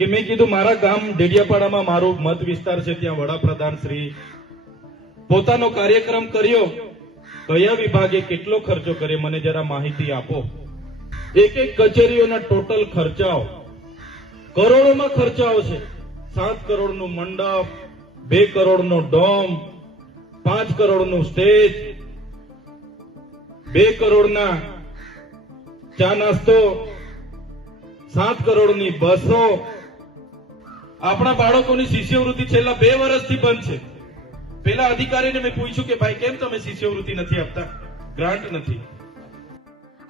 કે મેં કીધું મારા ગામ ડેડિયાપાડામાં મારો મત વિસ્તાર છે, ત્યાં વડાપ્રધાન શ્રી પોતાનો કાર્યક્રમ કર્યો. કયા વિભાગે કેટલો ખર્ચો કરે મને જરા માહિતી આપો. એક એક કચેરીઓના ટોટલ ખર્ચાઓ. કરોડોમાં ખર્ચાઓ છે. સાત કરોડનું મંડપ, બે કરોડનો ડોમ, પાંચ કરોડનું સ્ટેજ, બે કરોડના ચા નાસ્તો, સાત કરોડની બસો આપણા બાળકોની શિષ્યવૃત્તિ છેલ્લા બે વર્ષથી બંધ છે. પેલા અધિકારીને મેં પૂછ્યું કે, ભાઈ, કેમ તમે શિષ્યવૃત્તિ નથી આપતા? ગ્રાન્ટ નથી.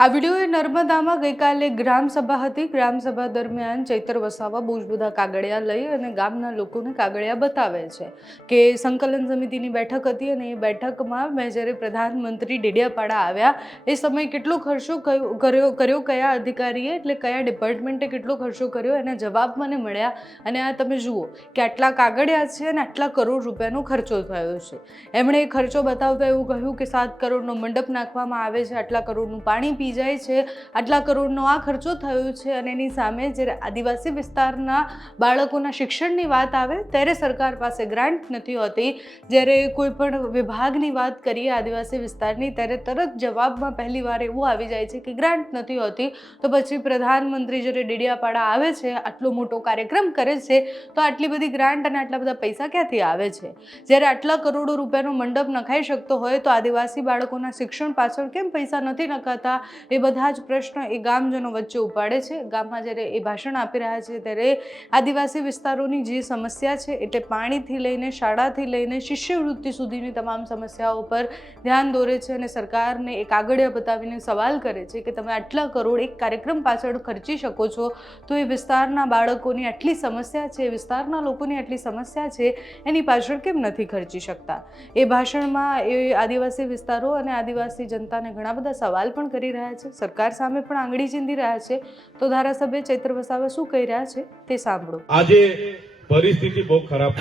આ વીડિયો નર્મદામાં ગઈકાલે ગ્રામસભા હતી. ગ્રામસભા દરમિયાન ચૈતર વસાવા બહુ જ કાગળિયા લઈ અને ગામના લોકોને કાગળિયા બતાવે છે કે સંકલન સમિતિની બેઠક હતી અને એ બેઠકમાં મેં જ્યારે પ્રધાનમંત્રી ડેડિયાપાડા આવ્યા, એ સમયે કેટલો ખર્ચો કર્યો કર્યો, કયા અધિકારીએ એટલે કયા ડિપાર્ટમેન્ટે કેટલો ખર્ચો કર્યો એના જવાબ મને મળ્યા. અને આ તમે જુઓ કે આટલા કાગળિયા છે અને આટલા કરોડ રૂપિયાનો ખર્ચો થયો છે. એમણે એ ખર્ચો બતાવતા એવું કહ્યું કે સાત કરોડનો મંડપ નાખવામાં આવે છે, આટલા કરોડનું પાણી પી જાય છે. આટલા કરોડનો આ ખર્ચો થયો છે અને એની સામે જ્યારે આદિવાસી વિસ્તારના બાળકોના શિક્ષણની વાત આવે ત્યારે સરકાર પાસે ગ્રાન્ટ નથી હોતી. જ્યારે કોઈ પણ વિભાગની વાત કરીએ આદિવાસી વિસ્તારની ત્યારે તરત જવાબમાં પહેલી વાર એવું આવી જાય છે કે ગ્રાન્ટ નથી હોતી. તો પછી પ્રધાનમંત્રી જ્યારે ડેડિયાપાડા આવે છે, આટલો મોટો કાર્યક્રમ કરે છે, તો આટલી બધી ગ્રાન્ટ અને આટલા બધા પૈસા ક્યાંથી આવે છે? જ્યારે આટલા કરોડો રૂપિયાનો મંડપ નખાઈ શકતો હોય તો આદિવાસી બાળકોના શિક્ષણ પાછળ કેમ પૈસા નથી નખાતા? એ બધા જ પ્રશ્ન એ ગામજનો વચ્ચે ઉપાડે છે. ગામમાં જ્યારે એ ભાષણ આપી રહ્યા છે ત્યારે આદિવાસી વિસ્તારોની જે સમસ્યા છે એટલે પાણીથી લઈને શાળાથી લઈને શિષ્યવૃત્તિ સુધીની તમામ સમસ્યાઓ પર ધ્યાન દોરે છે અને સરકારને એક કાગળિયા બતાવીને સવાલ કરે છે કે તમે આટલા કરોડ એક કાર્યક્રમ પાછળ ખર્ચી શકો છો તો એ વિસ્તારના બાળકોની આટલી સમસ્યા છે વિસ્તારના લોકોની આટલી સમસ્યા છે, એની પાછળ કેમ નથી ખર્ચી શકતા? એ ભાષણમાં એ આદિવાસી વિસ્તારો અને આદિવાસી જનતાને ઘણા બધા સવાલ પણ કરી રહ્યા છે? સરકાર સામે પણ આંગળી ચીંધી રહ્યા છે? તો ધારાસભ્ય ચૈત્ર વસાવા શું કહી રહ્યા છે? તે સાંભળો. આજે પરિસ્થિતિ બહુ ખરાબ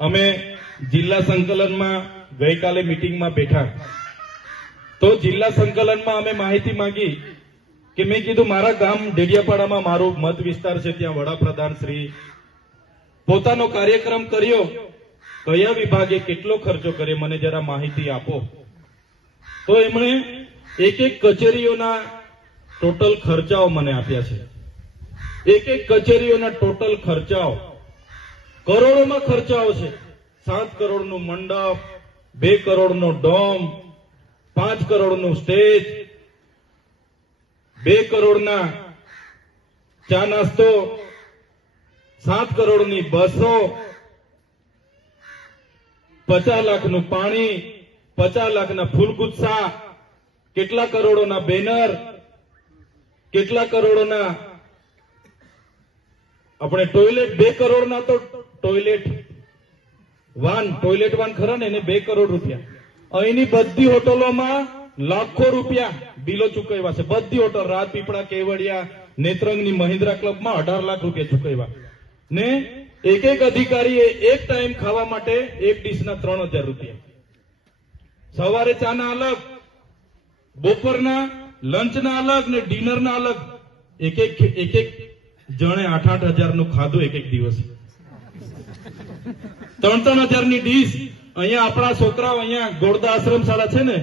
અમે જિલ્લા સંકલનમાં ગઈકાલે મિટિંગમાં બેઠા. તો જિલ્લા સંકલનમાં અમે માહિતી માંગી કે મેં કીધું, મારા ગામ ડેડિયાપાડામાં મારો મત વિસ્તાર છે, ત્યાં વડાપ્રધાન શ્રી પોતાનો કાર્યક્રમ કર્યો. કયા વિભાગે કેટલો ખર્ચો કર્યો, મને જરા માહિતી આપો. તો એમણે એક એક કચેરીઓના ટોટલ ખર્ચાઓ મને આપ્યા છે. એક એક કચેરીઓના ટોટલ ખર્ચાઓ કરોડોમાં ખર્ચાઓ છે. સાત કરોડનું મંડપ, બે કરોડનો ડોમ, પાંચ કરોડનું સ્ટેજ, બે કરોડના ચા નાસ્તો, સાત કરોડની બસો, પચાસ લાખનું પાણી, પચાસ લાખના ફૂલગુચ્છા કેટલા કરોડોના બેનર, કેટલા કરોડોના, આપણે ટોયલેટ, બે કરોડના તો ટોયલેટ, વાન ટોયલેટ વાન ખરા ને, એને બે કરોડ રૂપિયા. અહીંની બધી હોટલોમાં લાખો રૂપિયા બિલો ચૂકવ્યા છે. બધી હોટલ રાજપીપળા કેવડિયા, નેત્રંગની મહિન્દ્રા ક્લબમાં અઢાર લાખ રૂપિયા ચૂકવ્યા. ને એક એક અધિકારીએ એક ટાઈમ ખાવા માટે એક ડીશના ત્રણ હજાર રૂપિયા. સવારે ચાના અલગ બપોરના લંચના અલગ ને ડિનરના અલગ. એક એક એક એક જણે આઠ આઠ હજારનું ખાધું એક એક દિવસ. ત્રણ ત્રણ હજારની ડીશ. અહીંયા આપણા છોકરાઓ અહીંયા ગોળદા આશ્રમ શાળા છે ને,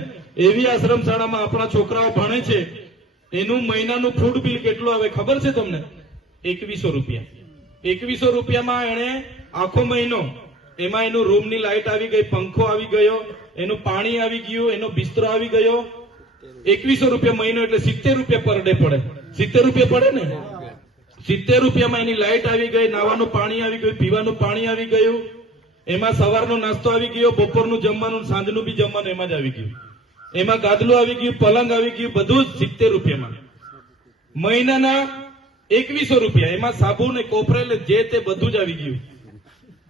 એવી આશ્રમ શાળામાં આપણા છોકરાઓ ભણે છે. એનું મહિનાનું ફૂડ બિલ કેટલું આવે ખબર છે તમને? એકવીસો રૂપિયા. એકવીસો રૂપિયામાં એણે આખો મહિનો, એમાં એનું રૂમની લાઇટ આવી ગઈ, પંખો આવી ગયો, એનું પાણી આવી ગયું, એનો બિસ્તરો આવી ગયો એકવીસો રૂપિયા મહિનો એટલે સિત્તેર રૂપિયા પર ડે પડે. સિત્તેર રૂપિયા પડે ને? સિત્તેર રૂપિયામાં એની લાઇટ આવી ગઈ, નાવાનું પાણી આવી ગયું, પીવાનું પાણી આવી ગયું. એમાં સવારનો નાસ્તો આવી ગયો, બપોરનું જમવાનું, સાંજનું બી જમવાનું એમાં જ આવી ગયું. એમાં ગાદલું આવી ગયું, પલંગ આવી ગયું, બધું જ સિત્તેર રૂપિયામાં. મહિનાના એકવીસો રૂપિયા. એમાં સાબુ ને કોપરેલ જે તે બધું જ આવી ગયું.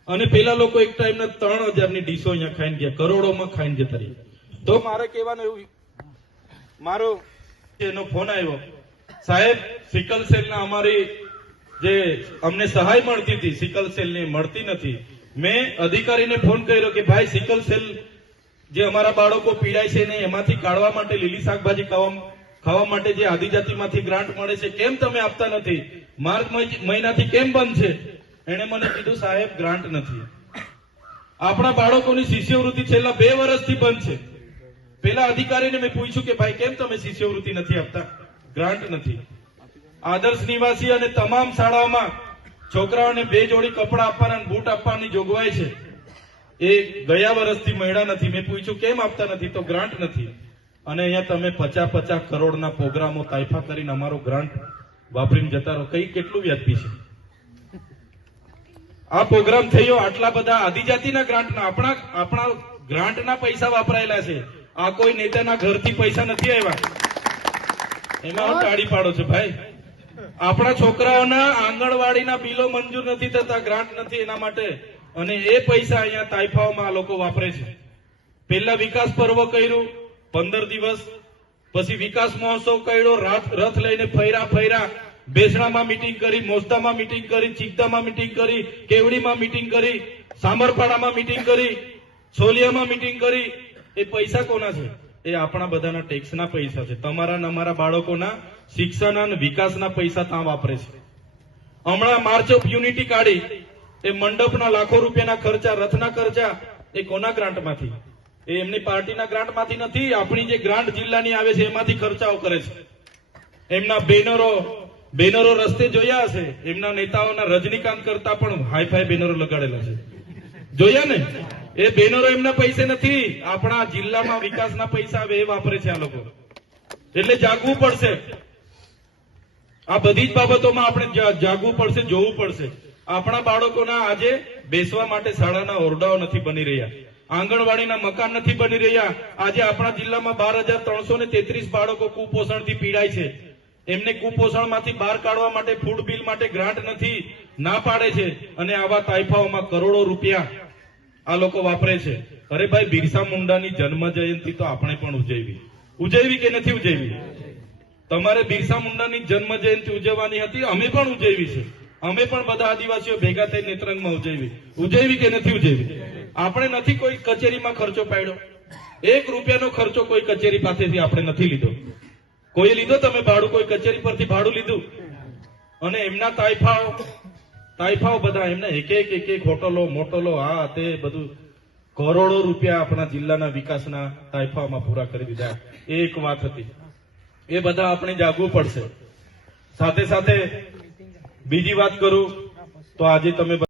અને પેલા લોકો એક ટાઈમના ત્રણ હજારની ડીશો અહીંયા ખાઈને ગયા, કરોડોમાં ખાઈને જતા રહ્યા. તો મારે કહેવાનું એવું મારો એનો ફોન આવ્યો. સાહેબ, સિકલ સેલના અમારી જે અમને સહાય મળતી હતી, સિકલ સેલની મળતી નથી. મેં અધિકારીને ફોન કર્યો કે ભાઈ, સિકલ સેલ જે અમારા બાળકો પીડાય છે ને એમાંથી કાઢવા માટે લીલી શાકભાજી ખાવા ખાવા માટે જે આદિજાતિમાંથી ગ્રાન્ટ મળે છે, કેમ તમે આપતા નથી? માર્ચ મહિનાથી કેમ બંધ છે? એણે મને કીધું, સાહેબ, ગ્રાન્ટ નથી. આપણા બાળકોની શિષ્યવૃત્તિ છેલ્લા બે વર્ષથી બંધ છે. પેલા અધિકારીને મેં પૂછ્યું કે ભાઈ, કેમ તમે શિષ્યવૃત્તિ નથી આપતા? ગ્રાન્ટ નથી. આદર્શ નિવાસી અને તમામ શાળાઓમાં છોકરાઓને બે જોડી કપડાં આપવાના બૂટ આપવાની જોગવાઈ છે. એ ગયા વર્ષથી મળ્યા નથી. મેં પૂછ્યું, કેમ આપતા નથી? તો ગ્રાન્ટ નથી. અને અહીંયા તમે પચાસ પચાસ કરોડના પ્રોગ્રામો તાઇફા કરીને અમારો ગ્રાન્ટ વાપરીને જતા રહો. કઈ કેટલું વ્યાજબી છે? આ પ્રોગ્રામ થયો આટલા બધા આદિજાતિના ગ્રાન્ટના આપણા આપણા ગ્રાન્ટના પૈસા વાપરાયેલા છે. આ કોઈ નેતાના ઘરથી પૈસા નથી આવ્યા. એમાં હું તાળી પાડો છો ભાઈ. આપણા છોકરાઓના આંગણવાડીના બિલો મંજૂર નથી થતા ગ્રાન્ટ નથી એના માટે. અને એ પૈસા અહીંયા તાઇફાઓમાં આ લોકો વાપરે છે. પહેલા વિકાસ પર્વ કર્યું પંદર દિવસ. પછી વિકાસ મહોત્સવ કર્યો રથ લઈને ફર્યા ફર્યા. બેસણામાં મીટિંગ કરી મોસ્તામાં મિટિંગ કરી ચિકદામાં મીટિંગ કરી કેવડીમાં મીટિંગ કરી સામરપાડામાં મીટિંગ કરી સોલિયામાં મીટિંગ કરી. એ પૈસા કોના છે? એ આપણા બધાના ટેક્સના પૈસા છે. તમારા અમારા બાળકોના શિક્ષણ અને વિકાસના પૈસા ત્યાં વાપરે છે. હમણાં માર્ચ ઓફ યુનિટી કાઢી, એ મંડપના લાખો રૂપિયાના ખર્ચા, રથના ખર્ચા એ કોના ગ્રાન્ટમાંથી? એ એમની પાર્ટીના ગ્રાન્ટમાંથી નથી, આપણી જે ગ્રાન્ટ જિલ્લાની આવે છે એમાંથી ખર્ચાઓ કરે છે. એમના બેનરો બેનરો રસ્તે જોયા હશે, એમના નેતાઓના રજનીકાંત કરતા પણ હાઈફાઈ બેનરો લગાડેલા છે. જોયા ને? એ બેનરો એમના પૈસે નથી. આપણા જિલ્લામાં વિકાસના પૈસા એ વાપરે છે આ લોકો. એટલે જાગવું પડશે. આ બધી જ બાબતોમાં આપણે જાગવું પડશે, જોવું પડશે. આપણા બાળકોના આજે બેસવા માટે શાળાના ઓરડાઓ નથી બની રહ્યા. આંગણવાડીના મકાન નથી બની રહ્યા. આજે આપણા જિલ્લામાં બાર હજાર ત્રણસો ને તેત્રીસ બાળકો કુપોષણથી પીડાય છે. એમને કુપોષણમાંથી બહાર કાઢવા માટે ફૂડ બિલ માટે ગ્રાન્ટ નથી, ના પાડે છે. અને આવા તાઇફાઓમાં કરોડો રૂપિયા આ લોકો વાપરે છે. અરે ભાઈ, બિરસા મુંડાની જન્મ જયંતિ તો આપણે પણ ઉજવી ઉજવી કે નથી ઉજવી તમારે બિરસા મુંડાની જન્મ જયંતિ ઉજવવાની હતી, અમે પણ ઉજવી છે અમે પણ બધા આદિવાસીઓ ભેગા થઈ નેત્રંગમાં ઉજવી ઉજવવી કે નથી ઉજવવી આપણે નથી કોઈ કચેરીમાં ખર્ચો પાડ્યો? એક રૂપિયાનો ખર્ચો કોઈ કચેરી પાસેથી આપણે નથી લીધો. કોઈ લીધો? તમે ભાડું કોઈ કચેરી પરથી ભાડું લીધું? અને એમના તાઇફાઓ તાઇફાઓ બધા એમને એક એક એક એક હોટલો, મોટલો, આ તે બધું કરોડો રૂપિયા આપણા જિલ્લાના વિકાસના તાઇફાઓમાં પૂરા કરી દીધા. એક વાત હતી. એ બધા આપણે જાગવું પડશે. સાથે સાથે બીજી વાત કરું તો આજે તમે